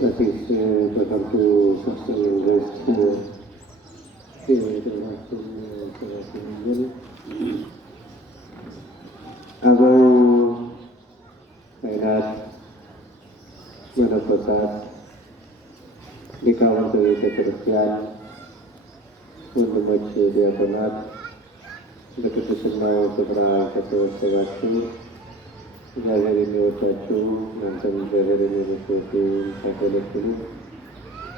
በፊት በከብቱ ክርስቲያን ዘስት የደረሳችን ሰባትን አበው ካህናት፣ መነኮሳት፣ ሊቃውንተ ቤተ ክርስቲያን፣ ወንድሞች ዲያቆናት፣ በቅድስናው ስፍራ ከተሰበሰባችሁ እግዚአብሔር የሚወዳችሁ እናንተም እግዚአብሔርን የምትወዱ ታገለግሉ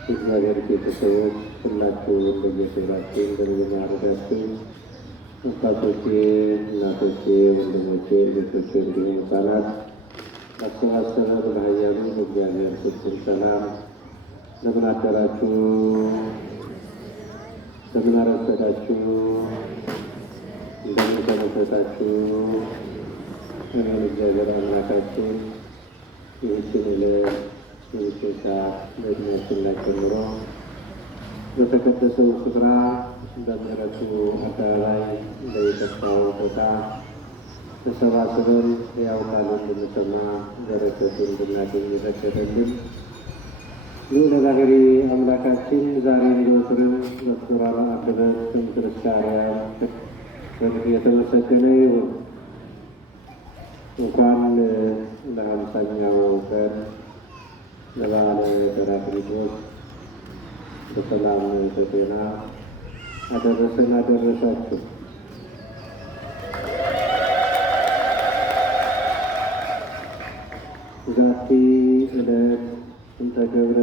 የእግዚአብሔር ቤተሰቦች ሁላችሁ እንደየክብራችሁ እንደየማዕረጋችሁ አባቶቼ፣ እናቶቼ፣ ወንድሞቼ፣ ልጆቼ እንዲሁም ሕፃናት አሰባሰበን በኃያሉ እግዚአብሔር ፍጹም ሰላም እንደምን አደራችሁ? እንደምን አረፈዳችሁ? እንደምን ሰነበታችሁ? እኔን እግዚአብሔር አምላካችን ይህችን ዕለት ይህችን ሰዓት በዕድሜያችን ላይ ጨምሮ በተቀደሰው ስፍራ በምሕረቱ አደባባይ በይቅርታው ቦታ ተሰባስበን ሕያው ቃሉን እንድንሰማ በረከቱን እንድናገኝ የፈቀደልን ልዑለ ባሕርይ አምላካችን ዛሬም ዘወትርም በፍጡራን አንደበት ስም ክርስቲያን የተመሰገነ ይሁን። እንኳን ለ50ኛው ቀን ለበዓለ ጰራቅሊጦስ በሰላም በጤና አደረሰን አደረሳችሁ። ዛቲ ዕለት እንተ ገብረ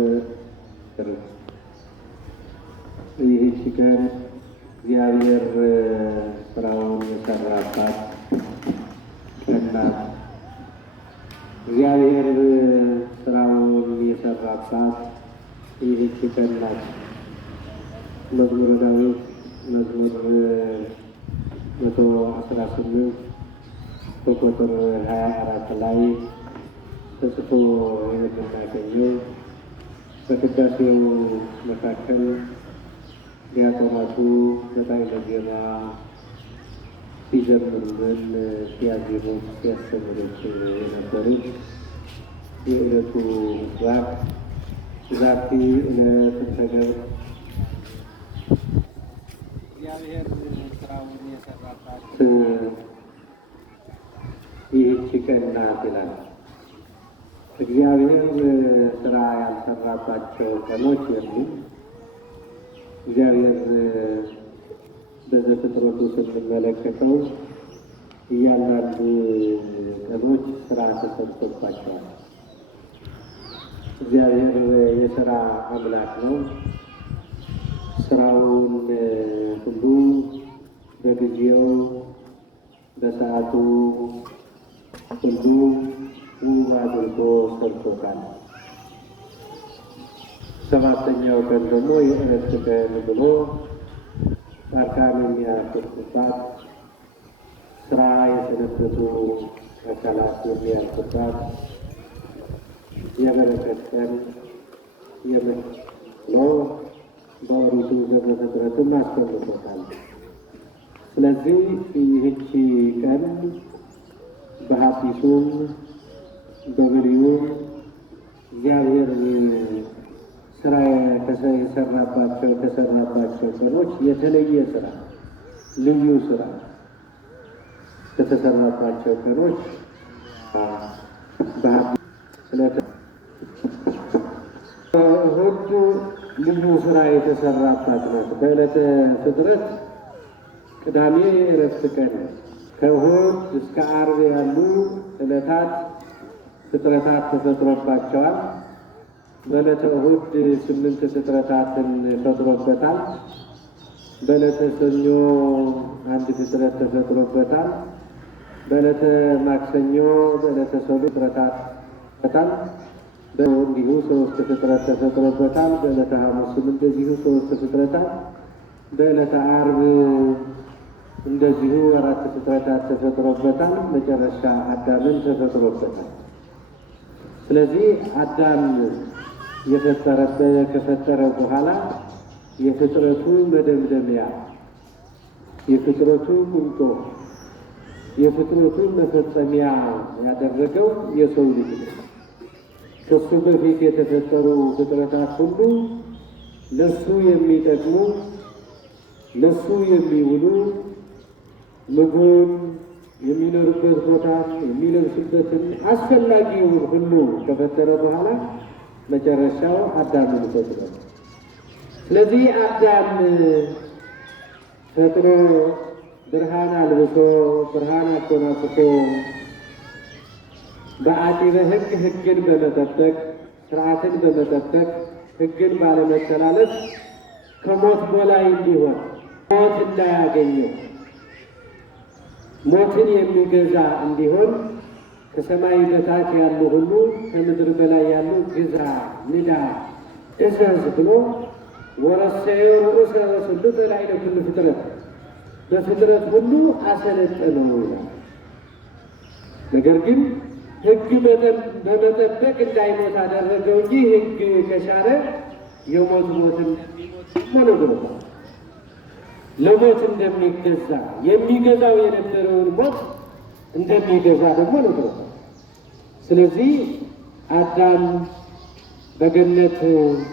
ይህች ቀን እግዚአብሔር ስራውን የሰራባት ቀን ናት። እግዚአብሔር ስራውን የሰራባት ይህች ቀን ናት። መዝሙረ ዳዊት መዝሙር 118 በቁጥር 24 ላይ ተጽፎ የምናገኘው በቅዳሴው መካከል ዲያቆናቱ በጣዕመ ዜማ ሲዘምሩልን ሲያዜሙት ሲያስተምሩት የነበሩት የዕለቱ ምስባክ ዛቲ ዕለት እንተ ገብረ እግዚአብሔር ስራውን የሰራባት ይህች ቀን ናት ይላል። እግዚአብሔር ስራ ያልሰራባቸው ቀኖች የሉም። እግዚአብሔር በዘፍጥረቱ ስንመለከተው እያንዳንዱ ቀኖች ስራ ተሰርቶባቸዋል። እግዚአብሔር የስራ አምላክ ነው። ስራውን ሁሉ በጊዜው በሰዓቱ ሁሉ ውብ አድርጎ ሰርቶታል። ሰባተኛው ቀን ደግሞ የዕረፍት ቀን ብሎ አካል የሚያርፉባት ስራ የሰነበቱ አካላት የሚያርፉባት የበረከት ቀን ብሎ በኦሪቱ ዘፍጥረትም አስቀምጦታል። ስለዚህ ይህች ቀን በሐዲሱም በብሉይም እግዚአብሔር ስራ ከሰራባቸው ቀኖች የተለየ ስራ ልዩ ስራ ከተሰራባቸው ቀኖች እሑድ ልዩ ስራ የተሰራባት ናት። በዕለተ ፍጥረት ቅዳሜ ዕረፍት ቀን፣ ከእሑድ እስከ ዓርብ ያሉ ዕለታት ፍጥረታት ተፈጥሮባቸዋል። በዕለተ እሑድ 8 ፍጥረታትን ፈጥሮበታል። በዕለተ ሰኞ 1 ፍጥረት ተፈጥሮበታል። በዕለተ ማክሰኞ በዕለተ ሰሉስ ፍጥረታት ፈጣን እንዲሁ 3 ፍጥረት ተፈጥሮበታል። በዕለተ ሐሙስም እንደዚሁ 3 ፍጥረታት፣ በዕለተ ዓርብ እንደዚሁ 4 ፍጥረታት ተፈጥሮበታል። መጨረሻ አዳምን ተፈጥሮበታል። ስለዚህ አዳም ከፈጠረ በኋላ የፍጥረቱ መደምደሚያ፣ የፍጥረቱ ቁንጮ፣ የፍጥረቱ መፈጸሚያ ያደረገው የሰው ልጅ ነው። ከሱ በፊት የተፈጠሩ ፍጥረታት ሁሉ ለሱ የሚጠቅሙ ለሱ የሚውሉ ምግቡን የሚኖርበት ቦታ የሚለብሱበትን አስፈላጊውን ሁሉ ከፈጠረ በኋላ መጨረሻው አዳምን ፈጥሯል። ስለዚህ አዳም ፈጥሮ ብርሃን አልብሶ ብርሃን አጎናጽፎ በአጢበ ሕግ ሕግን በመጠበቅ ስርዓትን በመጠበቅ ሕግን ባለመተላለፍ ከሞት በላይ እንዲሆን ሞት እንዳያገኘው ሞትን የሚገዛ እንዲሆን ከሰማይ በታች ያሉ ሁሉ ከምድር በላይ ያሉ ግዛ፣ ንዳ፣ እዘዝ ብሎ ወረሰዮ ርዑሰ ወስሉጥ ላዕለ ኩሉ ፍጥረት በፍጥረት ሁሉ አሰለጠነው ይላል። ነገር ግን ሕግ በመጠበቅ እንዳይሞት አደረገው እንጂ ሕግ ከሻረ የሞትን መነግሮታል። ለሞት እንደሚገዛ የሚገዛው የነበረውን ሞት እንደሚገዛ ደግሞ ነግሮታል። ስለዚህ አዳም በገነት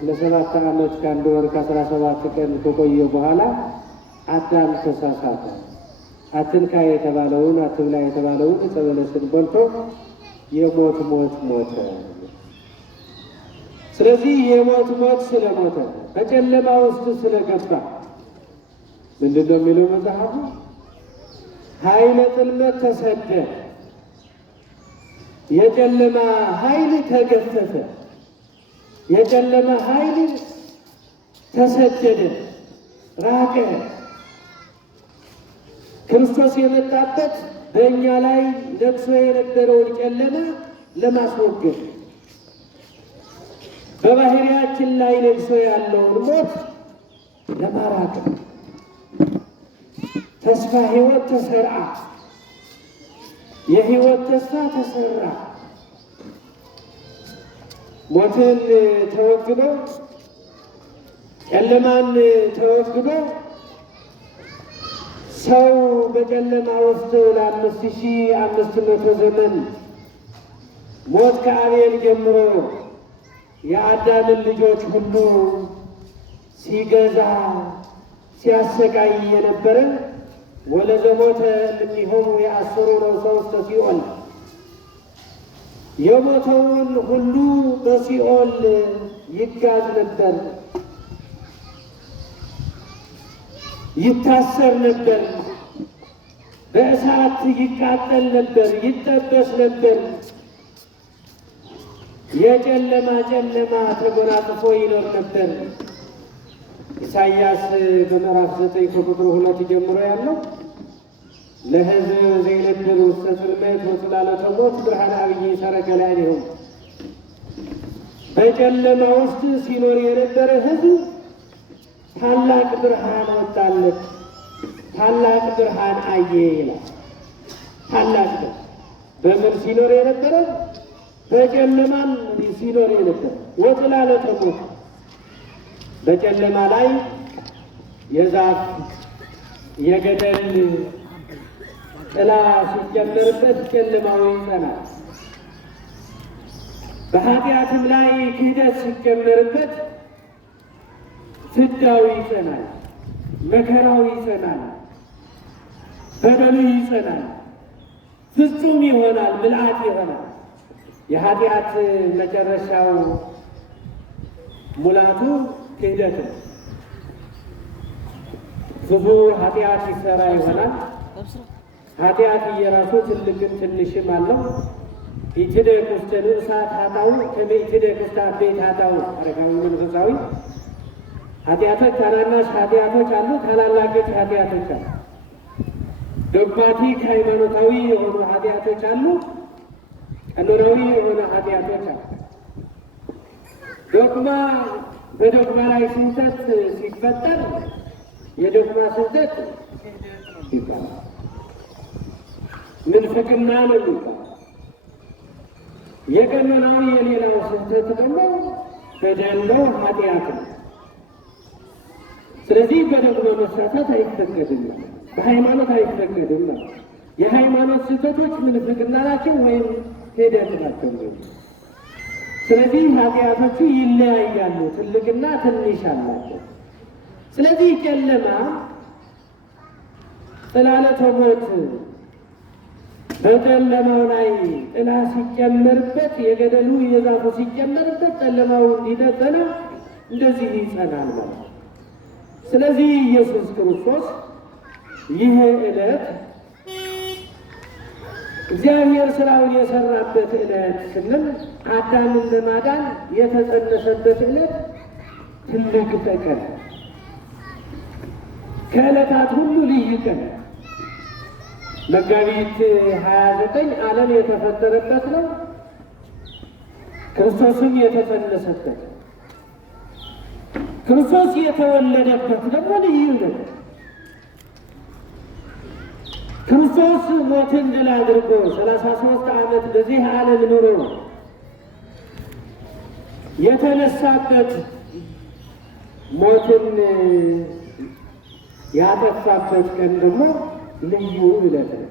ለ7 ዓመት ከ1 ወር ከ17 ቀን ከቆየ በኋላ አዳም ተሳሳተ። አትንካ የተባለውን አትብላ የተባለውን ዕፀ በለስን በልቶ የሞት ሞት ሞተ። ስለዚህ የሞት ሞት ስለሞተ በጨለማ ውስጥ ስለገባ ምንድነው የሚለው መጽሐፉ? ኃይለ ጽልመት ተሰደ፣ የጨለማ ኃይል ተገፈፈ፣ የጨለማ ኃይል ተሰደደ፣ ራቀ። ክርስቶስ የመጣበት በእኛ ላይ ነግሶ የነበረውን ጨለማ ለማስወገድ በባህሪያችን ላይ ነግሶ ያለውን ሞት ለማራቅ ተስፋ ሕይወት ተሰርዓ፣ የሕይወት ተስፋ ተሰራ። ሞትን ተወግዶ ጨለማን ተወግዶ ሰው በጨለማ ውስጥ ለ5500 ዘመን ሞት ከአቤል ጀምሮ የአዳምን ልጆች ሁሉ ሲገዛ ሲያሰቃይ የነበረ ወለዘሞተ እምኔሆሙ የአስሩ ነፍሰ ውስተ ሲኦል፣ የሞተውን ሁሉ በሲኦል ይጋዝ ነበር፣ ይታሰር ነበር፣ በእሳት ይቃጠል ነበር፣ ይጠበስ ነበር። የጨለማ ጨለማ ተጎናጽፎ ይኖር ነበር። ኢሳይያስ በምዕራፍ 9 ከቁጥር 2 ጀምሮ ያለው ለሕዝብ ዘይነብር ውስተ ጽልመት ወጽላሎተ ሞት ብርሃነ አብይ ሰረቀ ላዕሌሁ፣ በጨለማ ውስጥ ሲኖር የነበረ ሕዝብ ታላቅ ብርሃን ወጣለት፣ ታላቅ ብርሃን አየ ይላል። ታላቅ በምን ሲኖር የነበረ? በጨለማም ሲኖር የነበረ ወጽላሎተ ሞት፣ በጨለማ ላይ የዛፍ የገደል ጥላ ሲጨመርበት ጨለማው ይጸናል። በኃጢአትም ላይ ክህደት ሲጨመርበት ፍዳው ይጸናል፣ መከራው ይጸናል፣ በደሉ ይጸናል፣ ፍጹም ይሆናል፣ ምልአት ይሆናል። የኃጢአት መጨረሻው ሙላቱ ክህደት ነው። ብዙ ኃጢአት ይሰራ ይሆናል። ኃጢአት እየራሱ ትልቅም ትንሽም አለው። ኢትደቅ ውስተ ንዑሳት ኃጣው ከመ ኢትደቅ ውስተ አበይት ኃጣው። አረጋዊ መንፈሳዊ ኃጢአቶች ታናናሽ ኃጢአቶች አሉ፣ ታላላቆች ኃጢአቶች አሉ። ዶግማቲክ ሃይማኖታዊ የሆኑ ኃጢአቶች አሉ፣ ቀኖናዊ የሆነ ኃጢአቶች አሉ። ዶግማ በዶግማ ላይ ስህተት ሲፈጠር የዶግማ ስህተት ይባላል፣ ምንፍቅና ነው ይባላል። የቀኖናዊ የሌላው ስህተት ደግሞ በደል ነው፣ ኃጢአት ነው። ስለዚህ በዶግማ መሳሳት አይፈቀድም፣ በሃይማኖት አይፈቀድም። የሃይማኖት ስህተቶች ምንፍቅና ናቸው ወይም ክህደት ናቸው። ስለዚህ ኃጢአቶቹ ይለያያሉ፣ ትልቅና ትንሽ አላቸው። ስለዚህ ጨለማ ጽላሎተ ሞት በጨለማው ላይ ጥላ ሲጨመርበት፣ የገደሉ የዛፉ ሲጨመርበት ጨለማው እንዲነጸና እንደዚህ ይጸናል ማለት ነው። ስለዚህ ኢየሱስ ክርስቶስ ይህ ዕለት እግዚአብሔር ስራውን የሰራበት ዕለት ስንል አዳምን ለማዳን የተጸነሰበት ዕለት ትልቅ ቀን፣ ከዕለታት ሁሉ ልዩ ቀን መጋቢት 29 ዓለም የተፈጠረበት ነው። ክርስቶስም የተጸነሰበት፣ ክርስቶስ የተወለደበት ደግሞ ልዩ ነው። ክርስቶስ ሞትን ድል አድርጎ 33 ዓመት በዚህ ዓለም ኑሮ የተነሳበት፣ ሞትን ያጠፋበት ቀን ደግሞ ልዩ ዕለት ነው።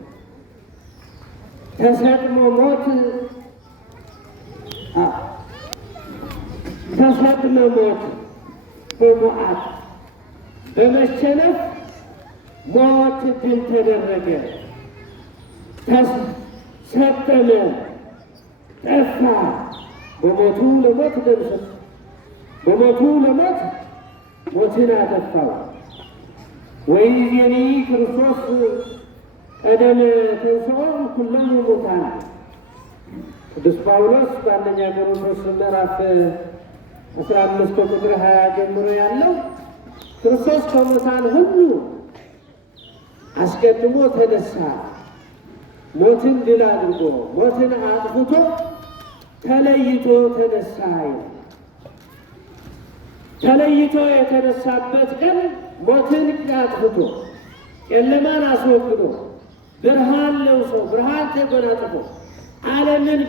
ተሰጥሞ ሞት በሞዓት በመሸነፍ ሞት ድል ተደረገ፣ ተሰጠመ፣ ጠፋ። በሞቱ ለሞት ደረሰ፣ በሞቱ ለሞት ሞትን አጠፋው። ወይዜኒ ክርስቶስ ቀደመ ተንሥኦ እምኩሎሙ ሙታን። ቅዱስ ጳውሎስ በአንደኛ ቆሮንቶስ ምዕራፍ 15 ቁጥር 20 ጀምሮ ያለው ክርስቶስ ከሙታን ሁሉ አስቀድሞ ተነሳ፣ ሞትን ድል አድርጎ ሞትን አጥፍቶ ተለይቶ ተነሳ። ተለይቶ የተነሳበት ቀን ሞትን አጥፍቶ ጨለማን አስወግዶ ብርሃን ለብሶ ብርሃን ተጎናጽፎ ዓለምን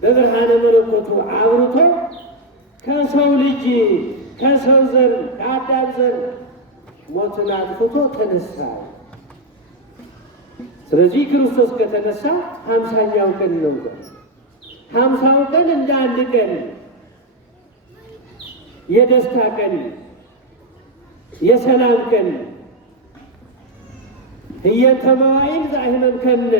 በብርሃነ መለኮቱ አብርቶ ከሰው ልጅ ከሰው ዘር ከአዳም ዘር ሞትን አጥፍቶ ተነሳ። ስለዚህ ክርስቶስ ከተነሳ 50ኛው ቀን ነው። 50ው ቀን እንደ አንድ ቀን የደስታ ቀን፣ የሰላም ቀን እየተማዋይን ዛህመም ከነ